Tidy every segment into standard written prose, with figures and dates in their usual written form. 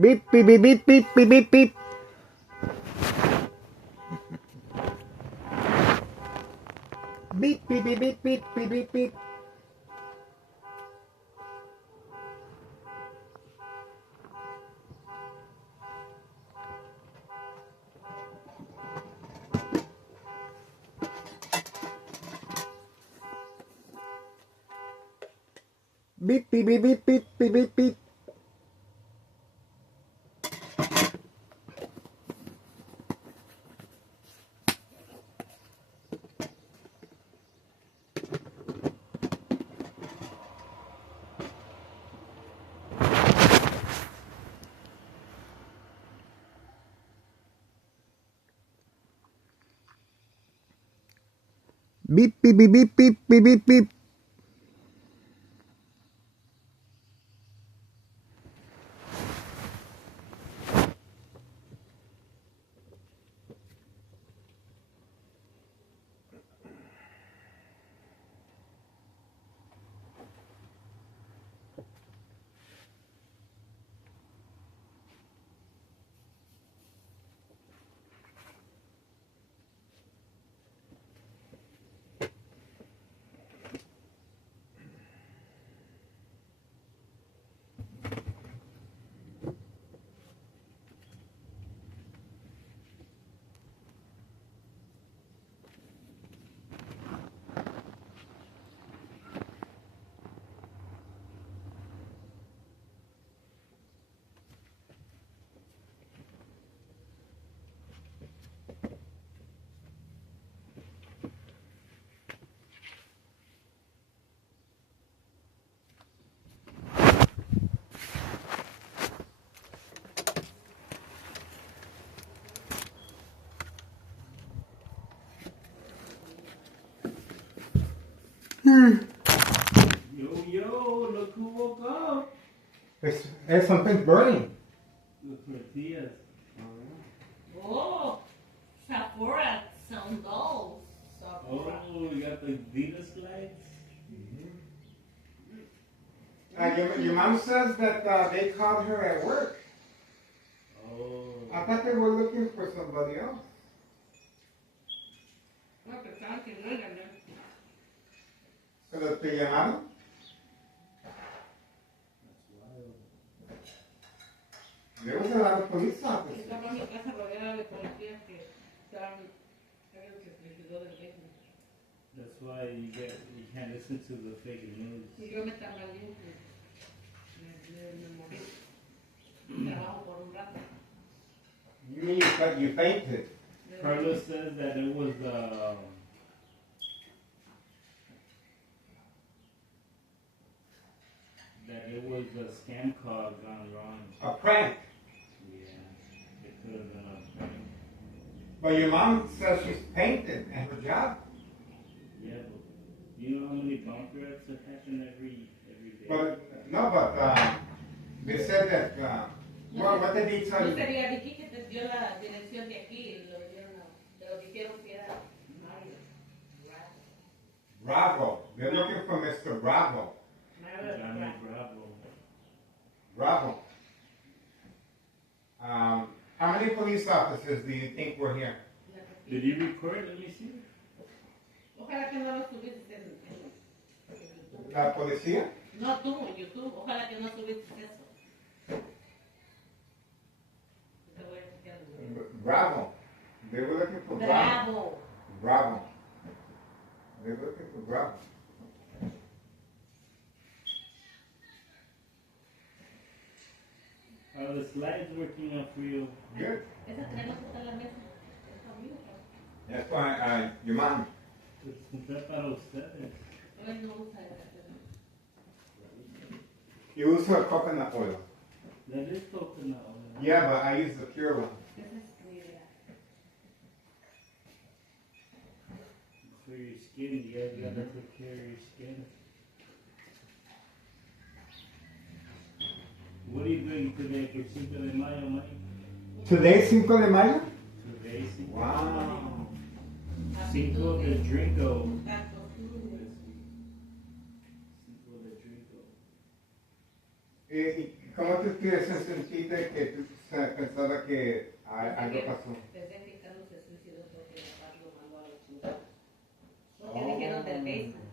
Beep, beep, beep, beep, beep, beep, beep, beep. Beep, beep, beep, beep, beep, beep, beep, beep. Beep, beep, beep, beep, beep, beep, beep, beep. Beep, beep, beep, beep, beep, beep, beep, beep. Yo, yo, look who woke up. There's something burning. The tortillas. Oh, Sephora sound dolls. Sephora. Oh, we got the Venus lights. Your mom says that they called her at work. Oh. I thought they were looking for somebody else. No, pensaban que no eran, ¿no? ¿Pero te llamaron? There was a lot of police officers. Estaba mi casa rodeada de policías que estaban, eran los que se suicidó del régimen. That's why you can't listen to the fake news. Y yo me tambaleé, me morí. Trabajo por un rato. You mean you fainted? Carlos says that it was a scam call gone wrong. A prank. Yeah, it could have been a prank. But your mom says she's fainted at her job. Yeah, but you know how many bomb threats have happened every day? But they said that. Well, what did he tell No you? sería Vicky que te dio la dirección de aquí y lo dijeron que era Mario. Bravo. They're looking for Mr. Bravo. Johnny Bravo. Bravo. How many police officers do you think were here? Did you record? Let me see. Ojalá que no lo subiste en YouTube. La policía? No tú, en YouTube. Ojalá que no subiste eso. Te voy a chequear el video. Bravo. They were looking for Bravo. Bravo. Bravo. They were looking for Bravo. Are the slides working out for you? Good. Esa crema que está en la mesa. Es conmigo. That's why your mom. Pues compré para ustedes. Él no usa esa crema. You use coconut oil. That is coconut oil. Yeah, but I use the pure one. Esa es mi idea. For your skin, you guys gotta take care of your skin. What are you doing today for Cinco de Mayo, Mike? Today's Cinco de Mayo? Today, Cinco de Wow. Mayo. Cinco de Drinko. Exacto. Cinco de Drinko. ¿Cómo te sentiste que tú pensaba que algo pasó? Pensé que Carlos se suicidó porque el papá lo mandó a la chingada. Porque dijeron del basement.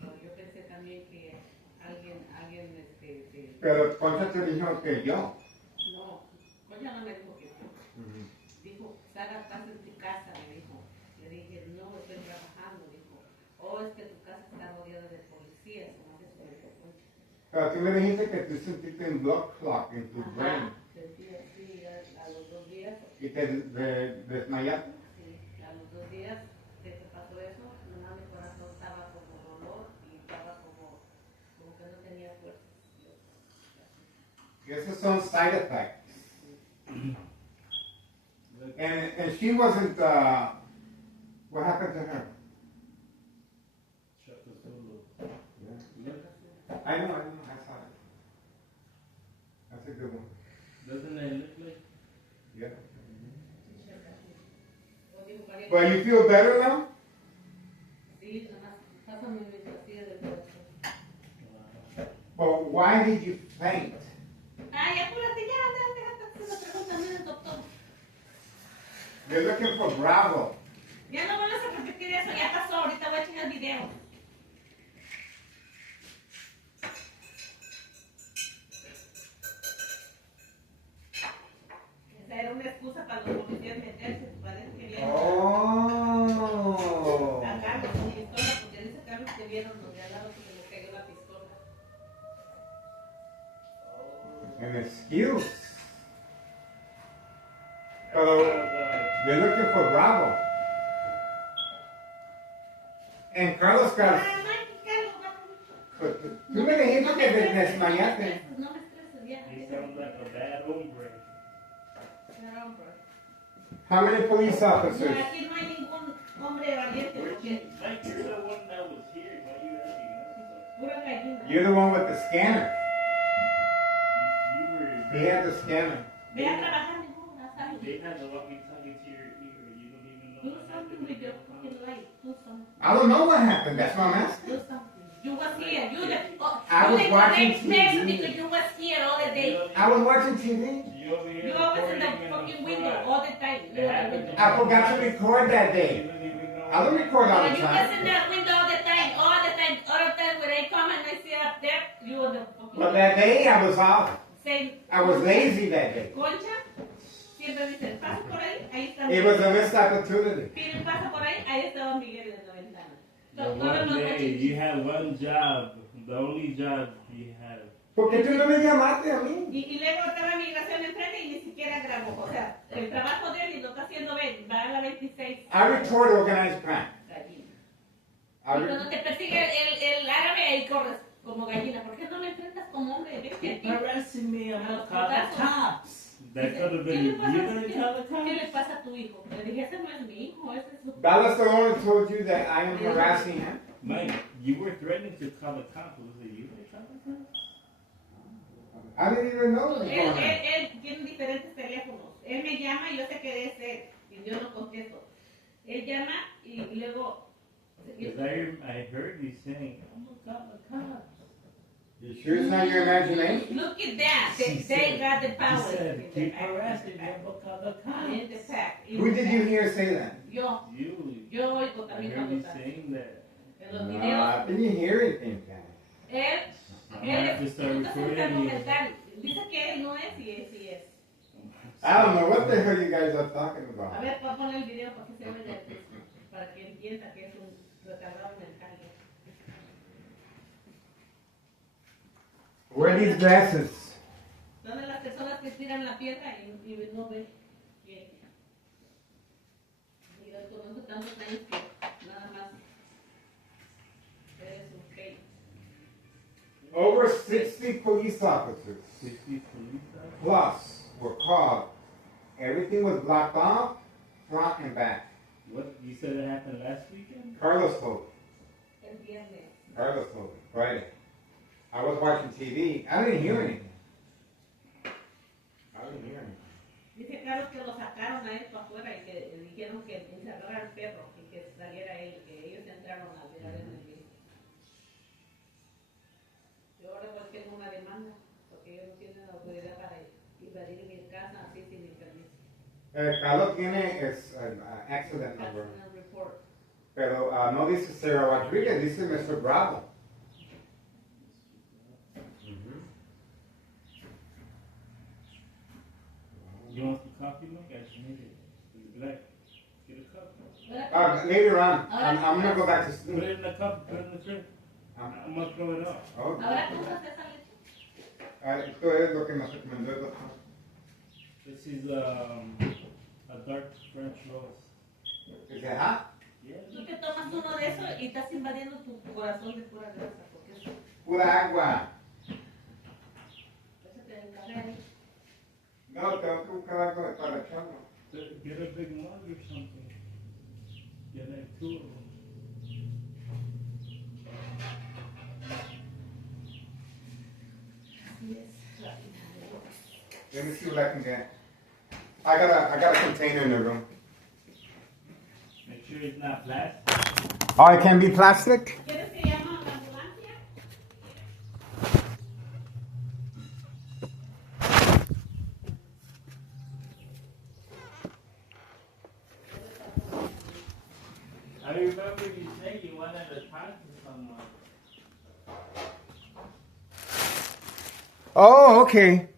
Pero yo pensé también que alguien, Pero Concha te dijo que yo. no, Concha no me dijo que yo. Dijo, Sara, estás en tu casa, me dijo. Le dije, no, estoy trabajando, dijo. Oh, es que tu casa está rodeada de policías, como eso me dijo Concha. Pero tú me dijiste que tú sentiste un blood clot en tu brain Sentí así a los 2 días. y te desmayaste. Sí, a los 2 días de que pasó eso, nomás mi corazón estaba como dolor y estaba como que no tenía fuerza. Y esos son side effects. And she wasn't, what happened to her? Chuck the solo. I know, I saw it. That's a good one. Doesn't it look like? Yeah. O dijo, "María, But you feel better now? sí, nomás pásame mi pastilla del corazón." But why did you faint? Ay, apúrate ya, déjate hacer la pregunta, mira el doctor. They're looking for Bravo. Ya no vuelvas a repetir eso, ya pasó, ahorita voy a echar el video. Esa era una excusa para los policías meterse, parece que vieron Oh. a Carlos con pistola, porque dice Carlos que vieron donde al lado que se le cayó la pistola. An excuse. So they're looking for Bravo. And Carlos got. Tú me dijiste que te desmayaste. No me estreses, ya. He sounds like a bad hombre. How many police No, officers? aquí no hay ningún hombre valiente, porque Mike, you're the one that was here. Why you asking us? pura gallina. You're the one with the scanner. You were. He had the scanner. Ve a trabajar mejor, haz algo. They had the walkie-talkie to your ear. You don't even know Do what something happened. with your fucking life. Do something. I don't know what happened. That's what I'm asking. Do something. You was here. You the I was watching TV. because you was here all the day. I was watching TV. You over here You always in the recording fucking the window front. all the time. You It were in the happened. window. I forgot to record that You day. don't even know. I don't record all Oh, the you was time. in that window all the time. All the time. When I come and I see up there, you were the fucking But that day I was off. same. I was lazy that day. Concha, siempre dice, pasa por ahí está It was a missed opportunity. Miren, pasa por ahí estaba Miguel en la ventana. The Todos one los day bochinches. you had one job, the only job you had. ¿Por qué tú no me llamaste a mí? Y luego estaba migración enfrente y ni siquiera grabó. O sea, el trabajo de él y lo está haciendo bien. Va a la 26. I report organized crime. Gallina. I Y re- cuando te persigue el árabe, ahí corres como gallina. ¿Por qué no le enfrentas como hombre? Vete aquí. Harassing me, I'm gonna call the cops. That could have ¿Qué been le you. pasa You a gonna tu call the hijo? ¿Qué le cops? pasa a tu hijo? Le dije, ese no es mi hijo, ese es su... Dallas the one who told you that I am harassing him. Mike, you were threatening to call the cops. Was it you that called the cops? I didn't even know what was going on. Él tiene diferentes teléfonos. Él me llama y yo sé que es él. Y yo no contesto. Él llama y luego... Because I heard you saying, I'm gonna call the cops. You sure it's not your imagination? Look at that. She They said- got the He power. said, keep harassing me, I'm gonna call the In the cops. pack. Who did you hear say that? Yo. You, Yo oigo I también heard cuando you está. saying that. En los No, videos. I didn't hear anything, guys. Él... I'm gonna have to start Tú estás enfermo recording you. mental. Dice que él no es y es y es. I don't know what the hell you guys are talking A about. ver, voy a poner el video para que se vea para que entienda que es un retardado mental. Where are these glasses? Son de las personas que tiran la piedra y no ven bien. Y yo conozco tantos años que nada más eres un fake. Over 60 police officers 60 police officers? plus were called. Everything was blocked off, front and back. What, you said it happened last weekend? Carlos told me. El viernes. Carlos told me. Friday. I was watching TV. I didn't hear anything. I didn't hear anything. Dice Carlos que lo sacaron a él para afuera y que le dijeron que encerrara al perro y que saliera él, que ellos entraron a ver en el video. Yo ahora pues tengo una demanda porque ellos no tienen la Carlos tiene accident number. Accident report. Pero no dice Sarah Rodriguez, dice Mr. Bravo. You want some coffee, Mike? I just made it. You'd be like, get a cup. Later on, I'm gonna go back to Put sleep. it in the cup, put it in the fridge. I'm gonna throw it out. Oh, Ahora tú usas esa leche. esto es lo que nos recomendó el doctor. This is a dark French roast. Dice, ajá, Yeah. Tú te tomas uno de esos y estás invadiendo tu corazón de pura grasa, porque eso pura agua. te encarga ahí. No, tengo que buscar algo para echarlo. Get a big mug or something. Get like 2 of them. Así es la vida de Dios. Let me see what I can get. I got a container in the room. Make sure it's not plastic. Oh, it can be plastic? ¿Quieres que llame a la ambulancia? I remember you saying you wanted to talk to someone. Oh, okay.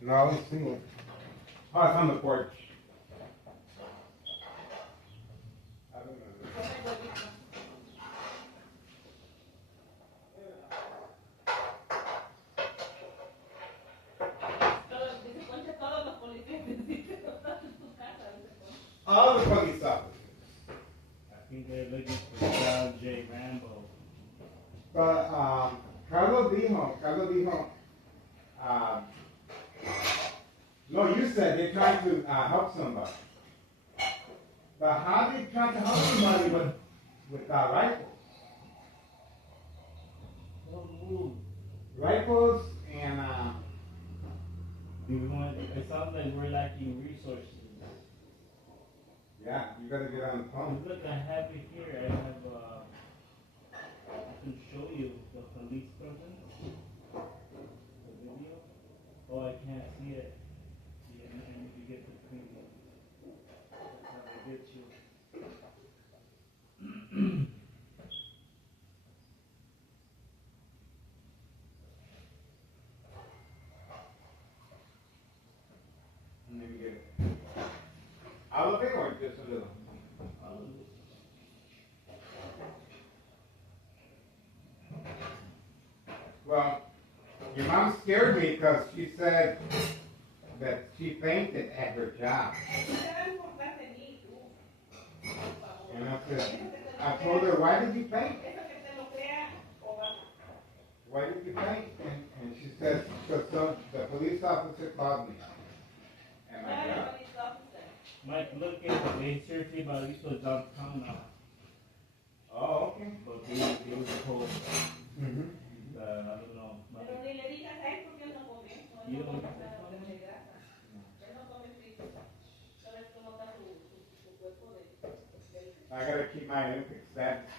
No, it's single. Oh, it's on the porch. I don't know. Dice Concha, todos los policías necesitan estar en tu casa. All the police officers. I think they're looking for John J. Rambo. But Carlos dijo, no, you said they're trying to help somebody. But how they trying to help somebody with rifles? Rifles and It sounds like we're lacking resources. yeah, you gotta get on the phone. Look, I have it here. I have, I can show you the police presence. The video. Oh, I can't see it. Yeah, I need to get the premium. That's how I get you. Maybe get it. All of it or just a little? Well, your mom scared me because she said that she fainted at her job. And I told her, why did you faint? Why did you faint? And she said, because the police officer called me. At my job. Mike, look at the seriously about these was downtown now. Oh, okay. But they were told, Mm-hmm. I don't know. Pero ni le digas a él porque él no come eso. You Él no don't- come nada de grasa. Él no come frito. ¿Sabes cómo está su cuerpo de... I gotta keep my Olympic stats.